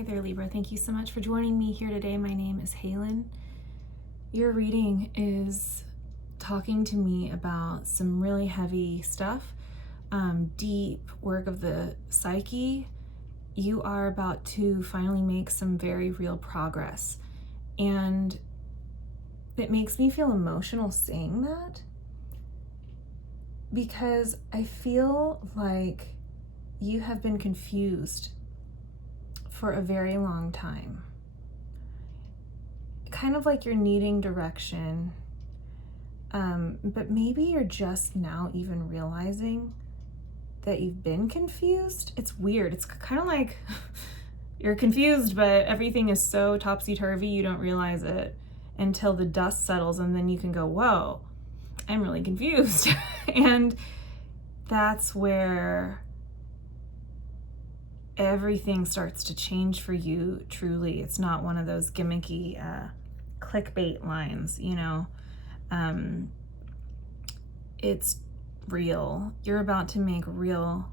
Hi there, Libra. Thank you so much for joining me here today. My name is Halen. Your reading is talking to me about some really heavy stuff, deep work of the psyche. You are about to finally make some very real progress. And it makes me feel emotional saying that because I feel like you have been confused for a very long time. Kind of like you're needing direction, but maybe you're just now even realizing that you've been confused. It's weird. It's kind of like you're confused, but everything is so topsy-turvy you don't realize it until the dust settles, and then you can go, whoa, I'm really confused. And that's where everything starts to change for you, truly. It's not one of those gimmicky clickbait lines, you know. It's real. You're about to make real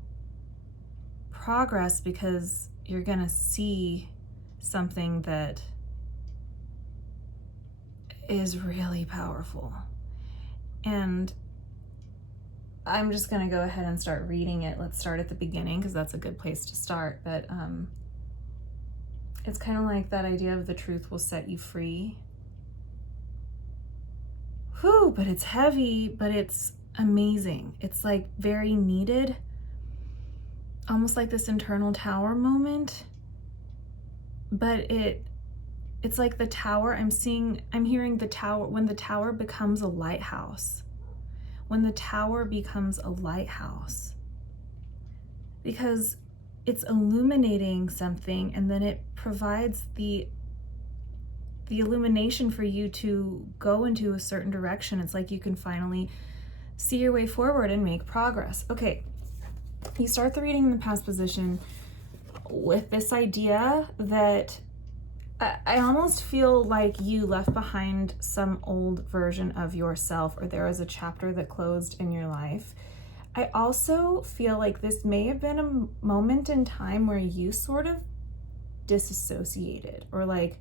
progress because you're gonna see something that is really powerful. And I'm just gonna go ahead and start reading it. Let's start at the beginning because that's a good place to start. But it's kind of like that idea of the truth will set you free. Whew, but it's heavy, but it's amazing. It's like very needed. Almost like this internal tower moment. But it's like the tower, I'm hearing the tower, when the tower becomes a lighthouse. When the tower becomes a lighthouse, because it's illuminating something, and then it provides the illumination for you to go into a certain direction. It's like you can finally see your way forward and make progress. Okay, you start the reading in the past position with this idea that I almost feel like you left behind some old version of yourself, or there was a chapter that closed in your life. I also feel like this may have been a moment in time where you sort of disassociated, or like,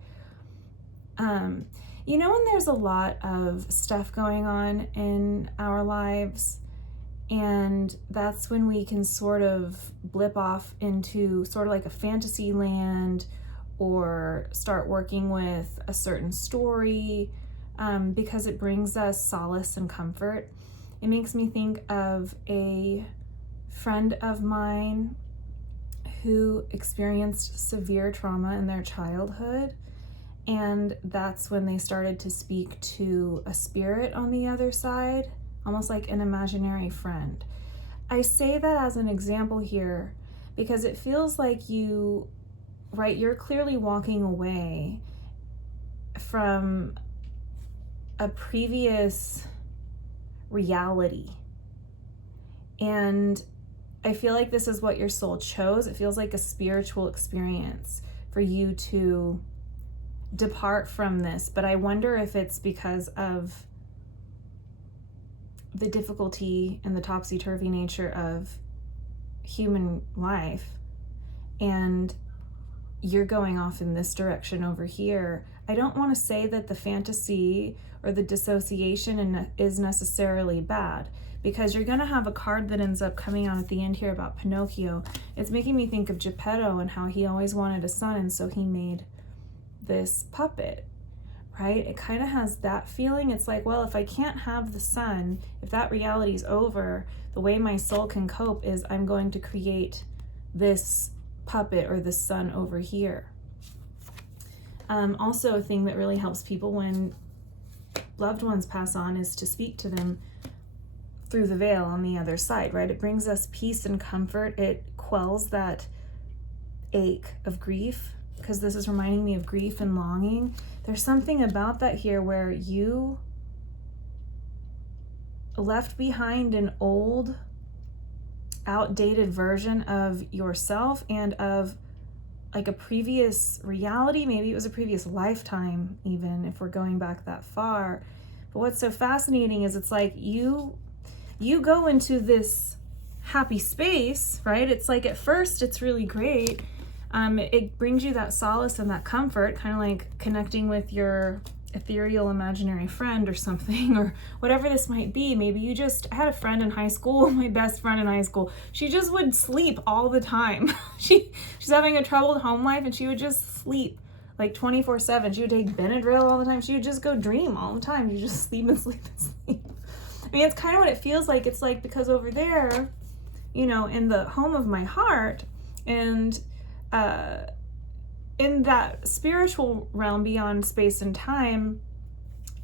you know, when there's a lot of stuff going on in our lives, and that's when we can sort of blip off into sort of like a fantasy land, or start working with a certain story because it brings us solace and comfort. It makes me think of a friend of mine who experienced severe trauma in their childhood, and that's when they started to speak to a spirit on the other side, almost like an imaginary friend. I say that as an example here because it feels like you're clearly walking away from a previous reality. And I feel like this is what your soul chose. It feels like a spiritual experience for you to depart from this. But I wonder if it's because of the difficulty and the topsy-turvy nature of human life, and you're going off in this direction over here. I don't want to say that the fantasy or the dissociation is necessarily bad, because you're going to have a card that ends up coming out at the end here about Pinocchio. It's making me think of Geppetto and how he always wanted a son, and so he made this puppet, right? It kind of has that feeling. It's like, well, if I can't have the son, if that reality's over, the way my soul can cope is I'm going to create this puppet or the sun over here. Also, a thing that really helps people when loved ones pass on is to speak to them through the veil on the other side, right? It brings us peace and comfort. It quells that ache of grief, because this is reminding me of grief and longing. There's something about that here where you left behind an old, outdated version of yourself and of like a previous reality. Maybe it was a previous lifetime, even if we're going back that far. But what's so fascinating is it's like you go into this happy space, right? It's like at first it's really great, It brings you that solace and that comfort, kind of like connecting with your ethereal imaginary friend or something, or whatever this might be. Maybe you just, I had a friend in high school, my best friend in high school. She just would sleep all the time. She's having a troubled home life, and she would just sleep like 24/7. She would take Benadryl all the time. She would just go dream all the time. You just sleep and sleep and sleep. I mean, it's kind of what it feels like. It's like, because over there, you know, in the home of my heart, and in that spiritual realm beyond space and time,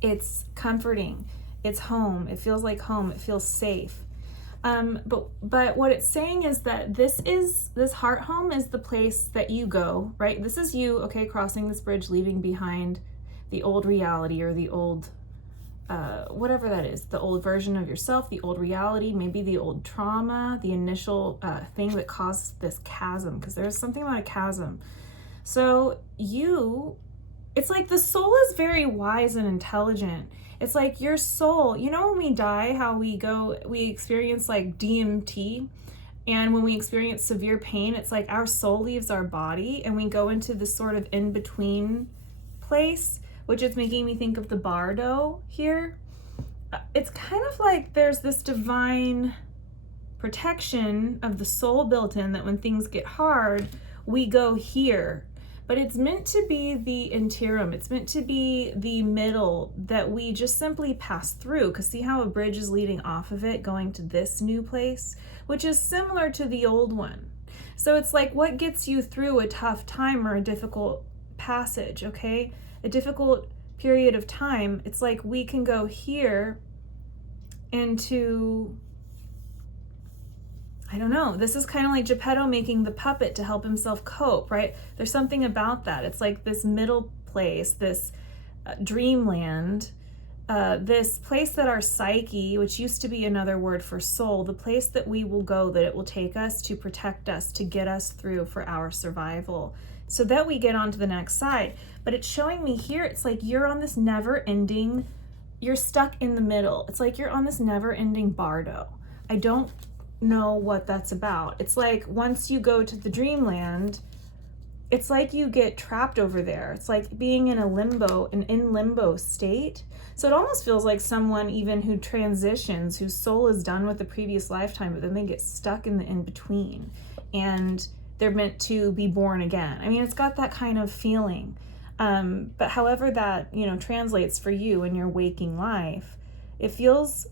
it's comforting. It's home. It feels like home. It feels safe. But what it's saying is that this heart home is the place that you go, right? This is you, okay, crossing this bridge, leaving behind the old reality, or the old, whatever that is, the old version of yourself, the old reality, maybe the old trauma, the initial thing that caused this chasm, because there's something about a chasm. So it's like the soul is very wise and intelligent. It's like your soul, you know, when we die, how we experience like DMT, and when we experience severe pain, it's like our soul leaves our body and we go into this sort of in-between place, which is making me think of the bardo here. It's kind of like there's this divine protection of the soul built in, that when things get hard, we go here. But it's meant to be the interim. It's meant to be the middle that we just simply pass through. Because see how a bridge is leading off of it, going to this new place, which is similar to the old one. So it's like what gets you through a tough time or a difficult passage, okay? A difficult period of time. It's like we can go here into, I don't know, this is kind of like Geppetto making the puppet to help himself cope, right? There's something about that. It's like this middle place, this dreamland, this place that our psyche, which used to be another word for soul, the place that we will go, that it will take us to protect us, to get us through for our survival, so that we get on to the next side. But it's showing me here, it's like you're on this never-ending, you're stuck in the middle. It's like you're on this never-ending bardo. I don't know what that's about. It's like once you go to the dreamland, it's like you get trapped over there. It's like being in a limbo, an in limbo state. So it almost feels like someone even who transitions, whose soul is done with the previous lifetime, but then they get stuck in the in-between, and they're meant to be born again. I mean, it's got that kind of feeling. But however that, you know, translates for you in your waking life, it feels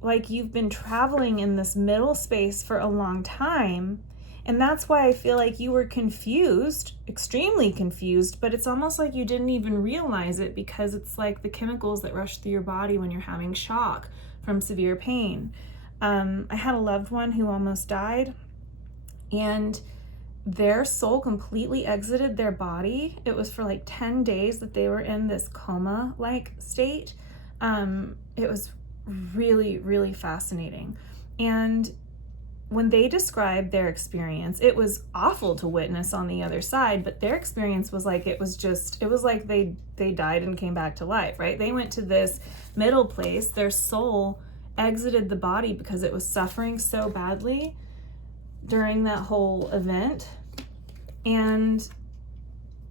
like you've been traveling in this middle space for a long time. And that's why I feel like you were confused, extremely confused, but it's almost like you didn't even realize it, because it's like the chemicals that rush through your body when you're having shock from severe pain. I had a loved one who almost died, and their soul completely exited their body. It was for like 10 days that they were in this coma-like state. It was really, really fascinating. And when they described their experience, it was awful to witness on the other side, but their experience was like, it was like they died and came back to life, right? They went to this middle place. Their soul exited the body because it was suffering so badly during that whole event. And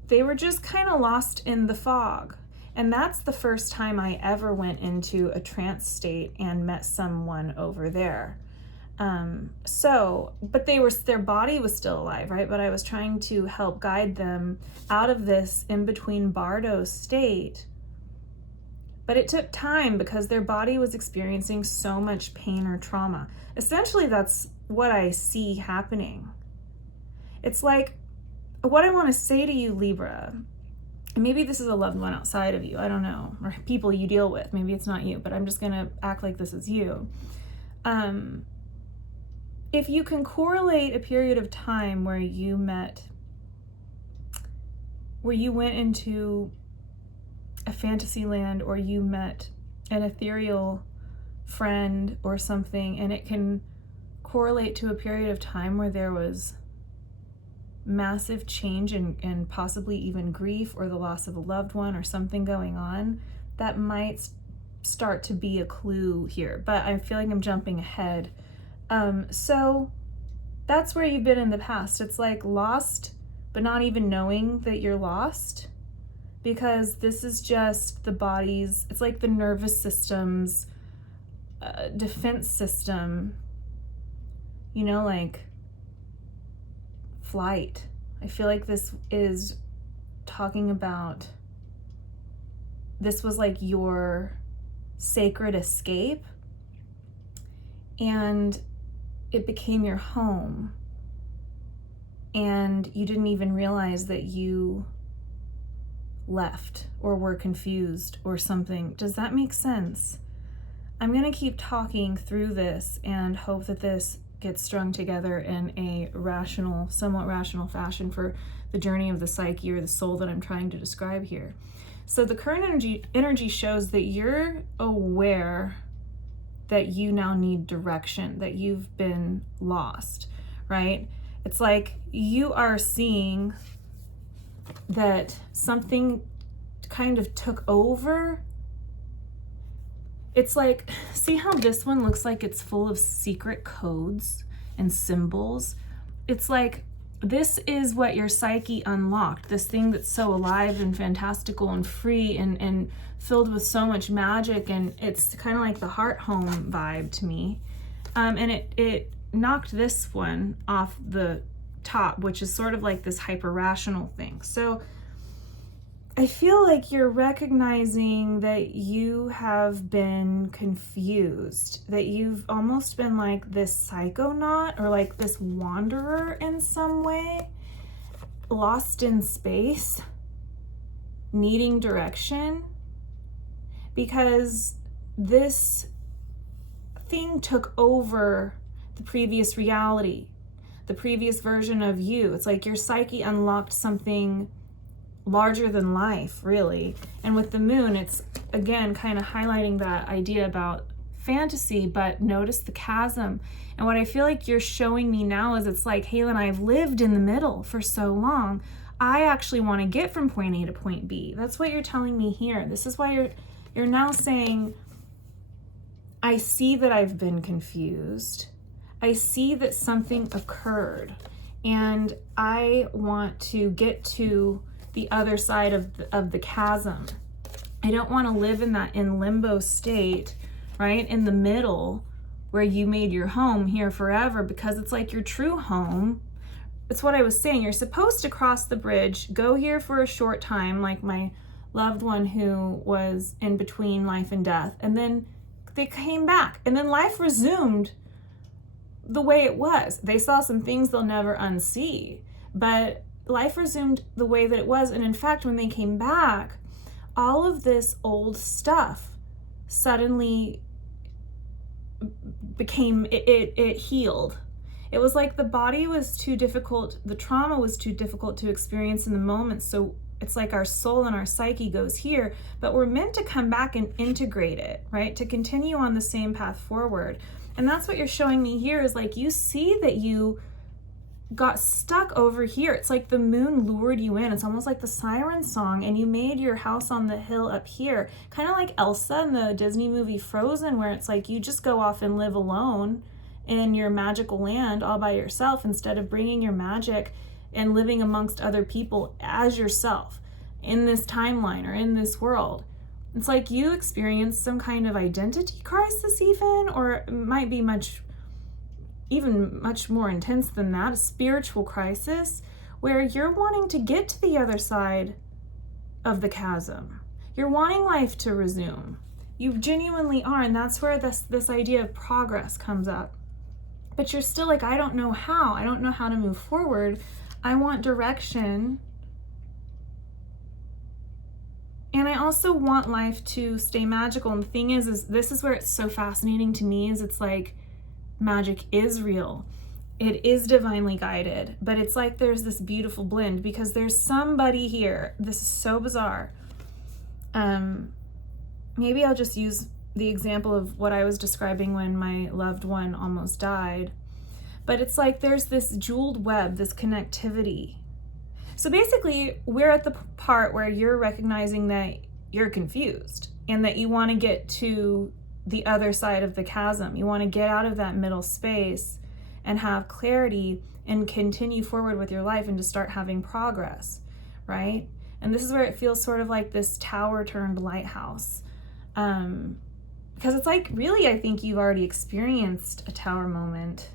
they were just kind of lost in the fog. And that's the first time I ever went into a trance state and met someone over there. But their body was still alive, right? But I was trying to help guide them out of this in-between bardo state. But it took time because their body was experiencing so much pain or trauma. Essentially, that's what I see happening. It's like, what I want to say to you, Libra, maybe this is a loved one outside of you, I don't know, or people you deal with, maybe it's not you, but I'm just going to act like this is you. If you can correlate a period of time where you went into a fantasy land, or you met an ethereal friend or something, and it can correlate to a period of time where there was massive change and possibly even grief or the loss of a loved one or something going on, that might start to be a clue here. But I feel like I'm jumping ahead. So that's where you've been in the past. It's like lost but not even knowing that you're lost, because this is just the body's, it's like the nervous system's defense system, you know, like flight. I feel like this is talking about, this was like your sacred escape, and it became your home, and you didn't even realize that you left or were confused or something. Does that make sense? I'm going to keep talking through this and hope that this gets strung together in a rational, somewhat rational fashion for the journey of the psyche or the soul that I'm trying to describe here. So the current energy shows that you're aware that you now need direction, that you've been lost, right? It's like you are seeing that something kind of took over. It's like, see how this one looks like it's full of secret codes and symbols? It's like, this is what your psyche unlocked, this thing that's so alive and fantastical and free and filled with so much magic, and it's kind of like the heart home vibe to me. And it knocked this one off the top, which is sort of like this hyper rational thing. So I feel like you're recognizing that you have been confused, that you've almost been like this psychonaut or like this wanderer in some way, lost in space, needing direction, because this thing took over the previous reality, the previous version of you. It's like your psyche unlocked something larger than life, really. And with the moon, it's again kind of highlighting that idea about fantasy, but notice the chasm. And what I feel like you're showing me now is, it's like, Halen, I've lived in the middle for so long. I actually want to get from point A to point B. That's what you're telling me here. This is why you're now saying, I see that I've been confused. I see that something occurred, and I want to get to the other side of the chasm. I don't want to live in limbo state, right? In the middle where you made your home here forever, because it's like your true home. It's what I was saying. You're supposed to cross the bridge, go here for a short time, like my loved one who was in between life and death. And then they came back, and then life resumed the way it was. They saw some things they'll never unsee, but life resumed the way that it was. And in fact, when they came back, all of this old stuff suddenly became, it healed. It was like the body was too difficult, the trauma was too difficult to experience in the moment. So it's like our soul and our psyche goes here, but we're meant to come back and integrate it, right? To continue on the same path forward. And that's what you're showing me here, is like, you see that you got stuck over here. It's like the moon lured you in. It's almost like the siren song, and you made your house on the hill up here, kind of like Elsa in the Disney movie Frozen, where it's like you just go off and live alone in your magical land all by yourself, instead of bringing your magic and living amongst other people as yourself in this timeline or in this world. It's like you experienced some kind of identity crisis even, or it might be much more intense than that, a spiritual crisis, where you're wanting to get to the other side of the chasm. You're wanting life to resume. You genuinely are, and that's where this idea of progress comes up. But you're still like, I don't know how. I don't know how to move forward. I want direction. And I also want life to stay magical. And the thing is this is where it's so fascinating to me, is it's like, magic is real. It is divinely guided, but it's like there's this beautiful blend, because there's somebody here. This is so bizarre. Maybe I'll just use the example of what I was describing when my loved one almost died. But it's like there's this jeweled web, this connectivity. So basically, we're at the part where you're recognizing that you're confused and that you want to get to the other side of the chasm. You want to get out of that middle space and have clarity and continue forward with your life and to start having progress, right? And this is where it feels sort of like this tower turned lighthouse. Because it's like, really, I think you've already experienced a tower moment.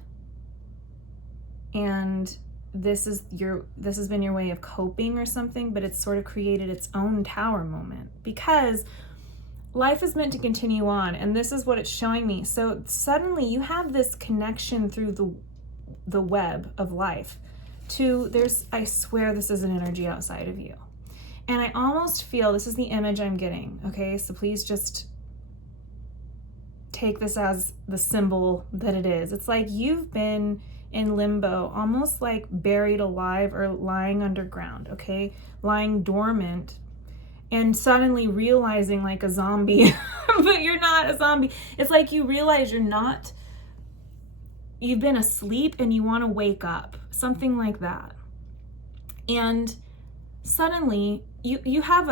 And this has been your way of coping or something, but it's sort of created its own tower moment because life is meant to continue on. And this is what it's showing me. So suddenly you have this connection through the web of life I swear this is an energy outside of you. And I almost feel, this is the image I'm getting, okay? So please just take this as the symbol that it is. It's like you've been in limbo, almost like buried alive or lying underground, okay? Lying dormant and suddenly realizing like a zombie, but you're not a zombie. It's like you realize you've been asleep and you want to wake up, something like that. And suddenly you have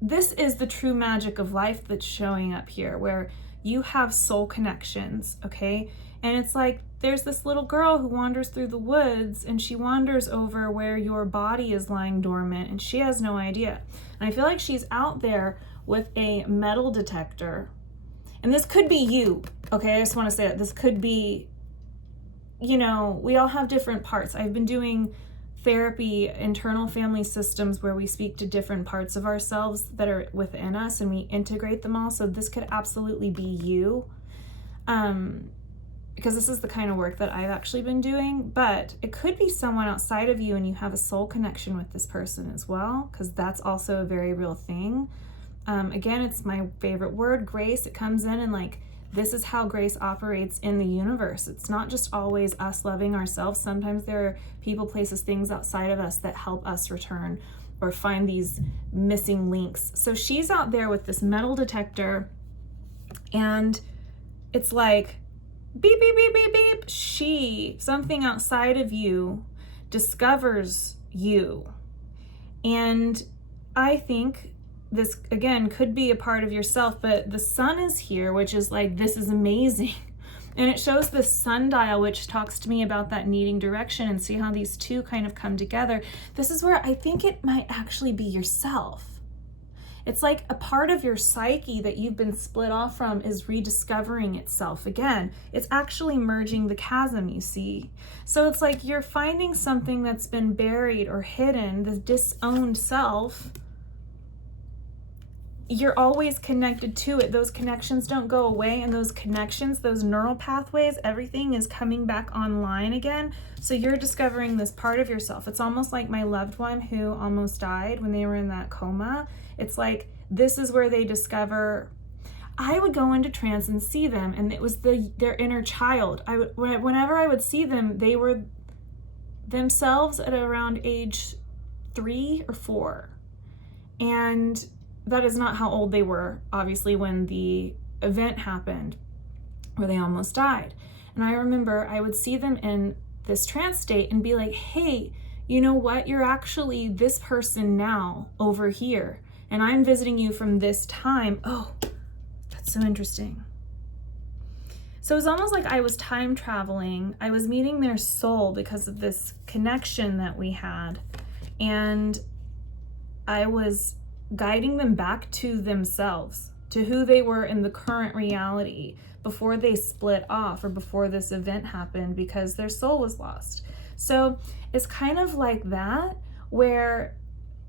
this is the true magic of life that's showing up here, where you have soul connections, okay? And it's like there's this little girl who wanders through the woods and she wanders over where your body is lying dormant and she has no idea. And I feel like she's out there with a metal detector. And this could be you, okay? I just want to say that this could be, we all have different parts. I've been doing therapy, internal family systems, where we speak to different parts of ourselves that are within us and we integrate them all. So this could absolutely be you, because this is the kind of work that I've actually been doing, but it could be someone outside of you and you have a soul connection with this person as well, because that's also a very real thing. Again, it's my favorite word, grace. It comes in and like, this is how grace operates in the universe. It's not just always us loving ourselves. Sometimes there are people, places, things outside of us that help us return or find these missing links. So she's out there with this metal detector and it's like, beep, beep, beep, beep, beep. Something outside of you discovers you. And I think this, again, could be a part of yourself, but the sun is here, which is like, this is amazing. And it shows the sundial, which talks to me about that needing direction, and see how these two kind of come together. This is where I think it might actually be yourself. It's like a part of your psyche that you've been split off from is rediscovering itself again. It's actually merging the chasm, you see. So it's like you're finding something that's been buried or hidden, the disowned self. You're always connected to it. Those connections don't go away, and those connections, those neural pathways, everything is coming back online again. So you're discovering this part of yourself. It's almost like my loved one who almost died when they were in that coma. It's like, this is where they discover. I would go into trance and see them, and it was their inner child. Whenever I would see them, they were themselves at around age 3 or 4. And that is not how old they were, obviously, when the event happened where they almost died. And I remember I would see them in this trance state and be like, hey, you know what? You're actually this person now over here. And I'm visiting you from this time. Oh, that's so interesting. So it was almost like I was time traveling. I was meeting their soul because of this connection that we had. And I was guiding them back to themselves, to who they were in the current reality before they split off or before this event happened, because their soul was lost. So it's kind of like that, where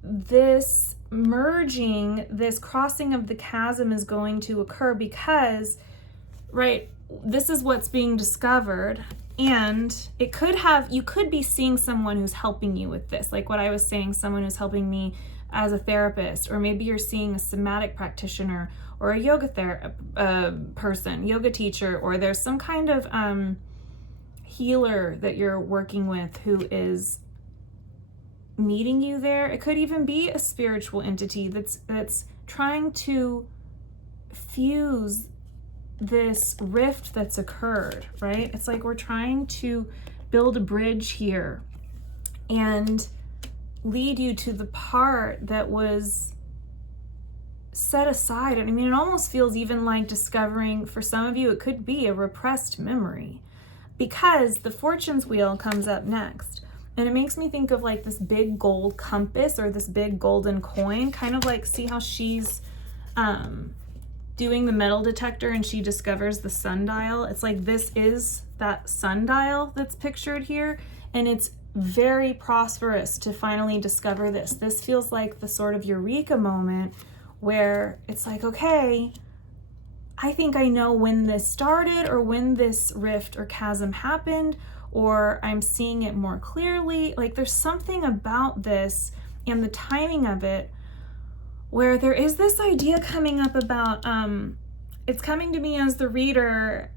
this merging, this crossing of the chasm is going to occur because, right, this is what's being discovered. And it could have, you could be seeing someone who's helping you with this. Like what I was saying, someone who's helping me as a therapist, or maybe you're seeing a somatic practitioner or a yoga person, yoga teacher, or there's some kind of healer that you're working with who is meeting you there. It could even be a spiritual entity that's trying to fuse this rift that's occurred, right? It's like we're trying to build a bridge here and lead you to the part that was set aside. I mean, it almost feels even like discovering, for some of you, it could be a repressed memory. because the fortune's wheel comes up next. And it makes me think of like this big gold compass or this big golden coin, kind of like, see how she's doing the metal detector and she discovers the sundial. It's like, this is that sundial that's pictured here. And it's very prosperous to finally discover this. This feels like the sort of eureka moment where it's like, okay, I think I know when this started or when this rift or chasm happened, or I'm seeing it more clearly. Like, there's something about this and the timing of it where there is this idea coming up about, it's coming to me as the reader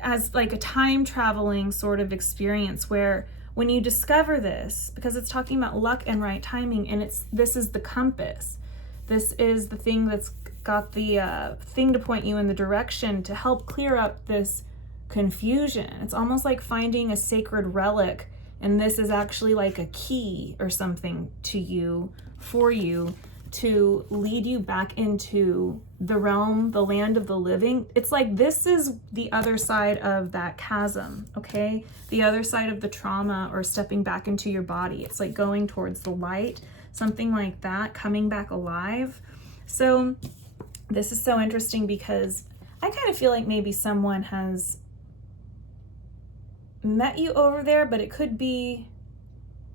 as like a time traveling sort of experience where when you discover this, because it's talking about luck and right timing, and this is the compass. This is the thing that's got the thing to point you in the direction to help clear up this confusion. It's almost like finding a sacred relic, and this is actually like a key or something to you, for you, to lead you back into the realm, the land of the living. It's like, this is the other side of that chasm, okay? The other side of the trauma or stepping back into your body. It's like going towards the light, something like that, coming back alive. So this is so interesting because I kind of feel like maybe someone has met you over there, but it could be,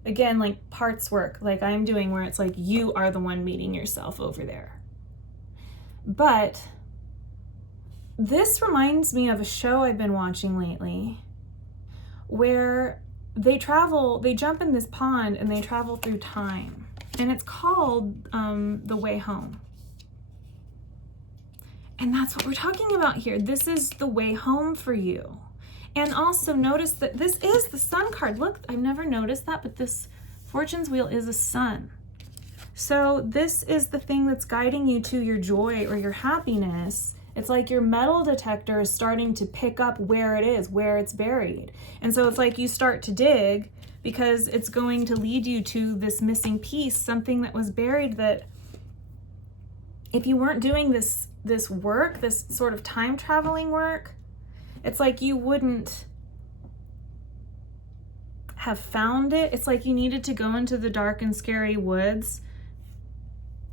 again, like parts work, like I'm doing, where it's like you are the one meeting yourself over there. But this reminds me of a show I've been watching lately where they jump in this pond and they travel through time. And it's called The Way Home. And that's what we're talking about here. This is the way home for you. And also notice that this is the sun card. Look, I've never noticed that, but this fortune's wheel is a sun. So this is the thing that's guiding you to your joy or your happiness. It's like your metal detector is starting to pick up where it is, where it's buried. And so it's like you start to dig because it's going to lead you to this missing piece, something that was buried, that if you weren't doing this work, this sort of time traveling work, it's like you wouldn't have found it. It's like you needed to go into the dark and scary woods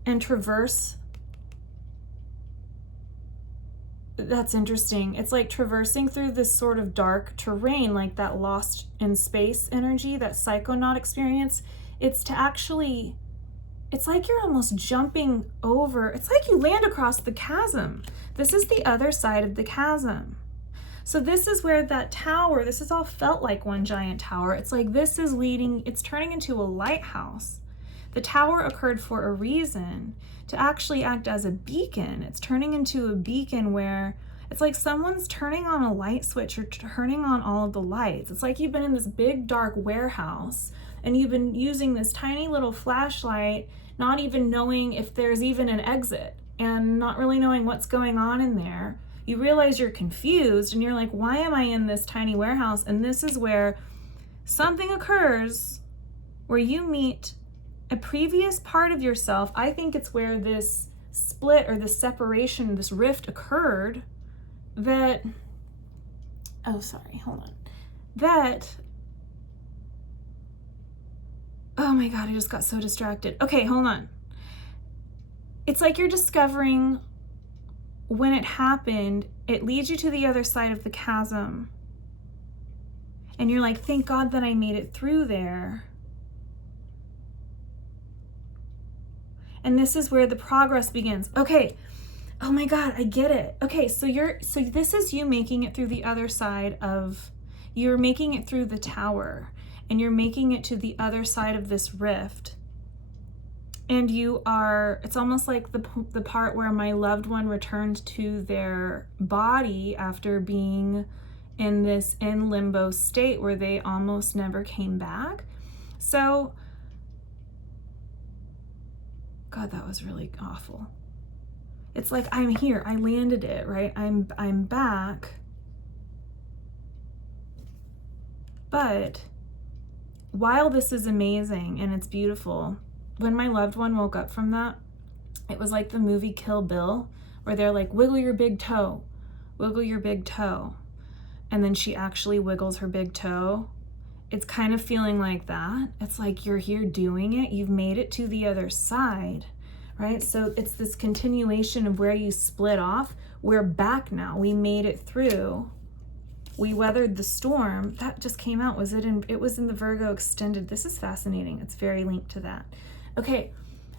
and traverse. That's interesting. It's like traversing through this sort of dark terrain, like that Lost in Space energy, that psychonaut experience. It's to actually, it's like you're almost jumping over. It's like you land across the chasm. This is the other side of the chasm. So this is where that tower, this is all felt like one giant tower. It's like this is leading, it's turning into a lighthouse. The tower occurred for a reason, to actually act as a beacon. It's turning into a beacon where it's like someone's turning on a light switch or turning on all of the lights. It's like you've been in this big dark warehouse and you've been using this tiny little flashlight, not even knowing if there's even an exit and not really knowing what's going on in there. You realize you're confused and you're like, why am I in this tiny warehouse? And this is where something occurs where you meet a previous part of yourself. I think it's where this split or this separation, this rift occurred that, oh, sorry, hold on. That, oh my God, I just got so distracted. Okay, hold on. It's like you're discovering when it happened, it leads you to the other side of the chasm. And you're like, thank God that I made it through there. And this is where the progress begins. Okay. Oh my God, I get it. Okay, so this is you making it through the other side of, you're making it through the tower and you're making it to the other side of this rift. And you are, it's almost like the part where my loved one returned to their body after being in this in limbo state where they almost never came back. So, God, that was really awful. It's like, I'm here, I landed it, right? I'm back. But while this is amazing and it's beautiful, when my loved one woke up from that, it was like the movie Kill Bill, where they're like, wiggle your big toe, wiggle your big toe. and then she actually wiggles her big toe. It's kind of feeling like that. It's like you're here doing it. You've made it to the other side, right? So it's this continuation of where you split off. We're back now. We made it through. We weathered the storm. That just came out. It was in the Virgo extended. This is fascinating. It's very linked to that. Okay,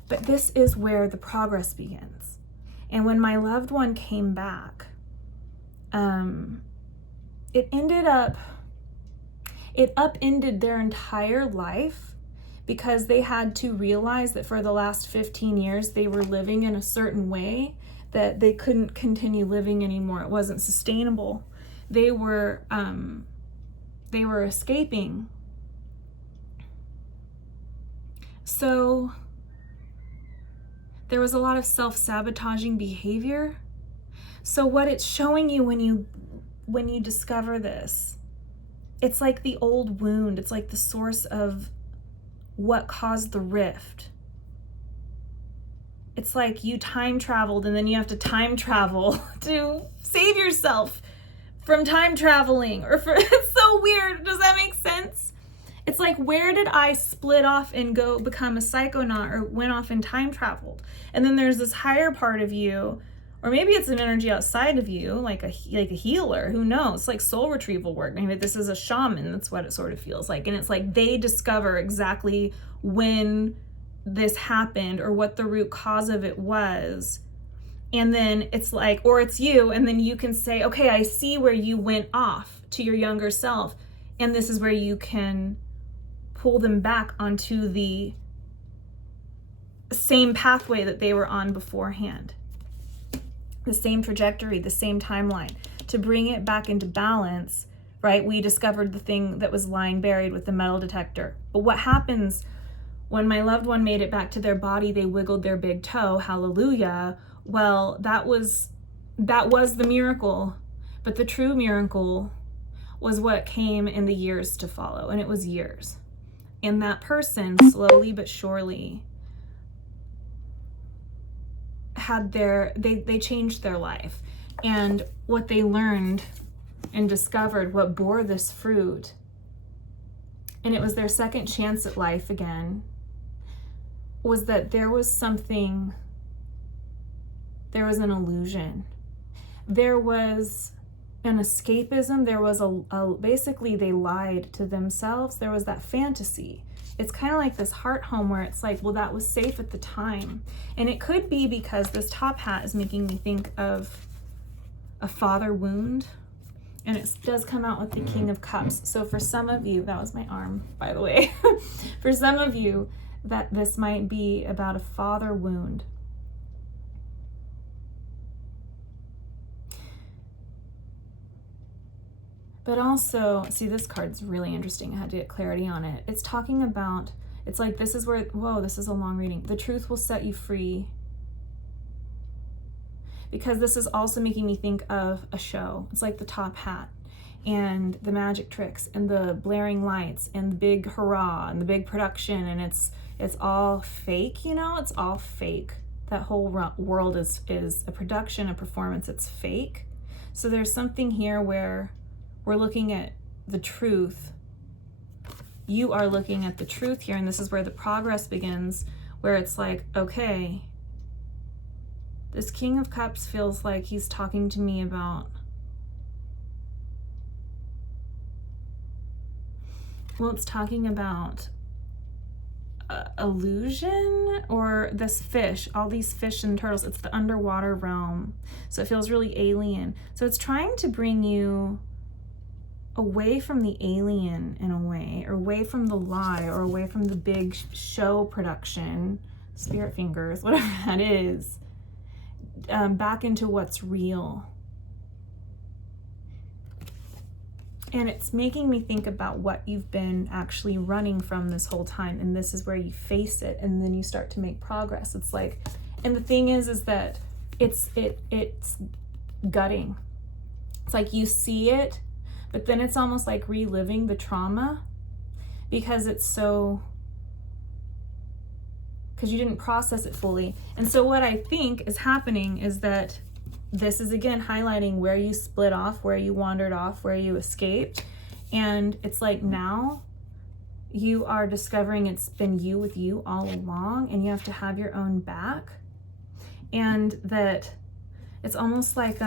but this is where the progress begins. And when my loved one came back, it upended their entire life because they had to realize that for the last 15 years they were living in a certain way that they couldn't continue living anymore. It wasn't sustainable. They were escaping. So there was a lot of self-sabotaging behavior. So what it's showing you when you discover this, it's like the old wound. It's like the source of what caused the rift. It's like you time traveled and then you have to time travel to save yourself from time traveling. It's so weird. Does that make sense? It's like, where did I split off and go become a psychonaut or went off and time traveled? And then there's this higher part of you, or maybe it's an energy outside of you, like a healer, who knows? It's like soul retrieval work. Maybe this is a shaman. That's what it sort of feels like. And it's like they discover exactly when this happened or what the root cause of it was. And then it's like, or it's you, and then you can say, okay, I see where you went off to your younger self. And this is where you can pull them back onto the same pathway that they were on beforehand. The same trajectory, the same timeline, to bring it back into balance, right? We discovered the thing that was lying buried with the metal detector. But what happens when my loved one made it back to their body, they wiggled their big toe, hallelujah. Well, that was the miracle, but the true miracle was what came in the years to follow, and it was years. And that person, slowly but surely, they changed their life. And what they learned and discovered, what bore this fruit, and it was their second chance at life again, was that there was an illusion. There was an escapism. There was basically they lied to themselves. There was that fantasy. It's kind of like this heart home where it's like, well, that was safe at the time. And it could be because this top hat is making me think of a father wound. And it does come out with the King of Cups. So for some of you, that was my arm, by the way. For some of you, that this might be about a father wound. But also, see, this card's really interesting. I had to get clarity on it. It's talking about, it's like, this is where, whoa, this is a long reading. The truth will set you free. Because this is also making me think of a show. It's like the top hat and the magic tricks and the blaring lights and the big hurrah and the big production. And it's all fake, you know, it's all fake. That whole world is a production, a performance. It's fake. So there's something here where we're looking at the truth. You are looking at the truth here, and this is where the progress begins, where it's like, okay, this King of Cups feels like he's talking to me about, well, it's talking about illusion, or this fish, all these fish and turtles. It's the underwater realm. So it feels really alien. So it's trying to bring you away from the alien in a way, or away from the lie, or away from the big show production, spirit fingers, whatever that is, back into what's real. And it's making me think about what you've been actually running from this whole time. And this is where you face it, and then you start to make progress. It's like, and the thing is that it's gutting. It's like you see it, but then it's almost like reliving the trauma because you didn't process it fully. And so what I think is happening is that this is again highlighting where you split off, where you wandered off, where you escaped. And it's like now you are discovering it's been you with you all along, and you have to have your own back. And that it's almost like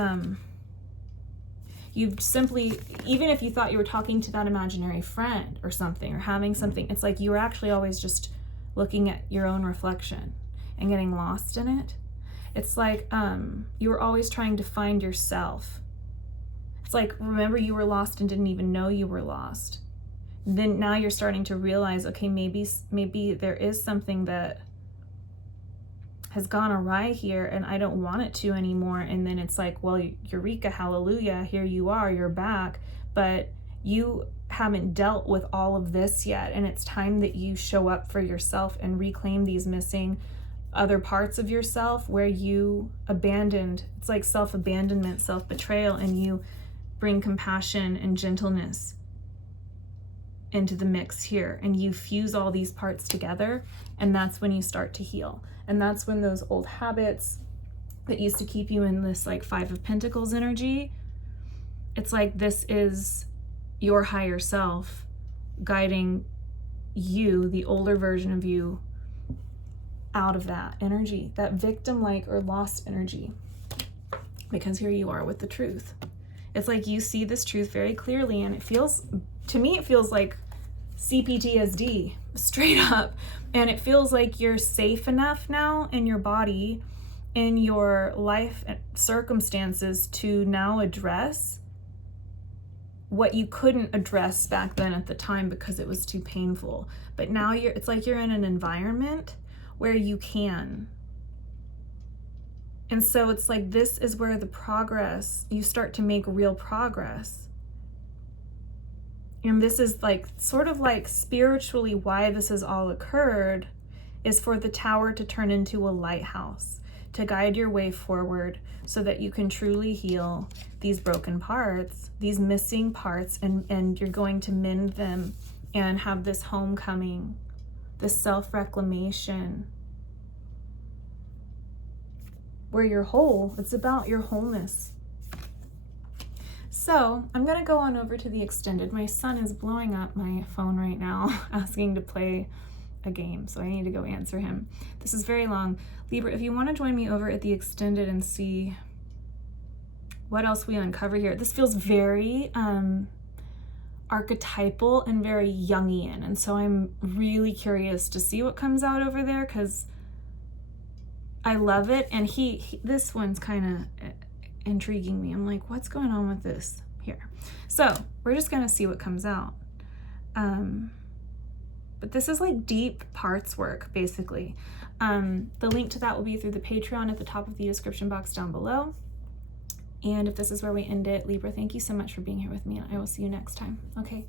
you've simply, even if you thought you were talking to that imaginary friend or something, or having something, it's like you were actually always just looking at your own reflection and getting lost in it. It's like you were always trying to find yourself. It's like, remember, you were lost and didn't even know you were lost. Then now you're starting to realize, okay, maybe there is something that has gone awry here and I don't want it to anymore. And then it's like, well, eureka, hallelujah, here you are, you're back, but you haven't dealt with all of this yet. And it's time that you show up for yourself and reclaim these missing other parts of yourself where you abandoned. It's like self-abandonment, self-betrayal, and you bring compassion and gentleness into the mix here, and you fuse all these parts together, and that's when you start to heal. And that's when those old habits that used to keep you in this like Five of Pentacles energy, it's like this is your higher self guiding you, the older version of you, out of that energy, that victim-like or lost energy. Because here you are with the truth. It's like you see this truth very clearly, and it feels, to me, it feels like CPTSD, straight up. And it feels like you're safe enough now in your body, in your life circumstances, to now address what you couldn't address back then at the time because it was too painful. But now it's like you're in an environment where you can. And so it's like, this is where the progress, you start to make real progress. And this is like, sort of like spiritually why this has all occurred, is for the tower to turn into a lighthouse, to guide your way forward so that you can truly heal these broken parts, these missing parts, and you're going to mend them and have this homecoming, this self-reclamation, where you're whole. It's about your wholeness. So I'm gonna go on over to the extended. My son is blowing up my phone right now, asking to play a game, so I need to go answer him. This is very long. Libra, if you want to join me over at the extended and see what else we uncover here. This feels very archetypal and very Jungian, and so I'm really curious to see what comes out over there, because I love it. And this one's kind of intriguing me. I'm like, what's going on with this here? So we're just gonna see what comes out. But this is like deep parts work, basically. The link to that will be through the Patreon at the top of the description box down below. And if this is where we end it, Libra, thank you so much for being here with me, and I will see you next time. Okay.